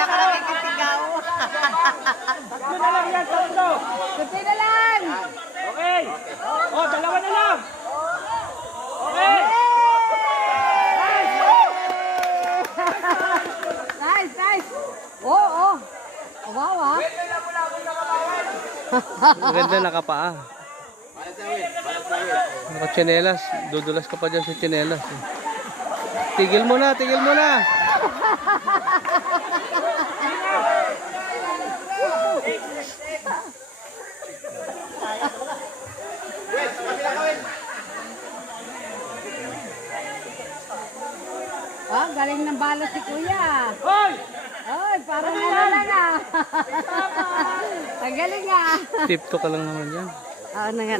Wala ka lang ikitigaw. Tatlo na lang yan, tatlo. Kunti na lang. Okay. Oh, dalawa na lang. Okay. Nice, nice. Oh. Wow, ah. Ang ganda nakapaa. Naka-tsinelas. Dudulas ka pa dyan sa tsinelas. Tigil mo na, tigil mo na. Ah, galing ng bala si Kuya. Hoy! Ay, parang ano lang ah. Ang galing ah. Tipto ka lang naman yan. Oo na nga.